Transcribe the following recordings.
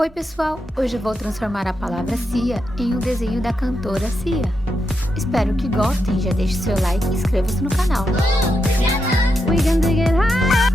Oi pessoal, hoje eu vou transformar a palavra Cia em um desenho da cantora Cia. Espero que gostem, já deixe seu like e inscreva-se no canal. We can dig it high.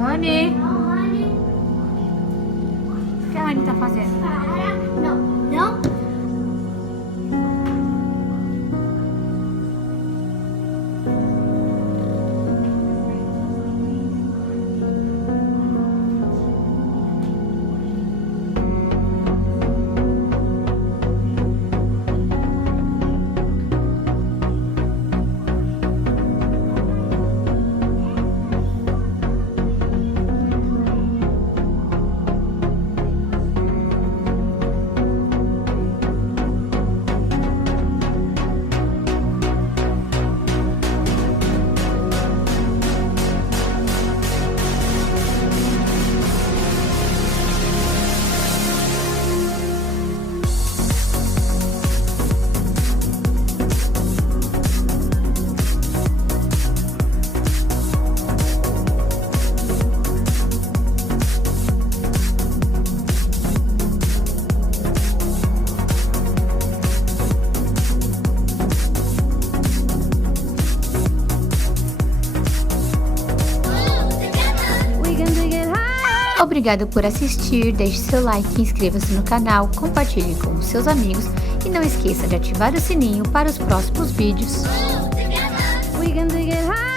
Rony, o que a Rony tá fazendo? Não, não. Obrigado por assistir, deixe seu like, inscreva-se no canal, compartilhe com os seus amigos e não esqueça de ativar o sininho para os próximos vídeos. We can take it high.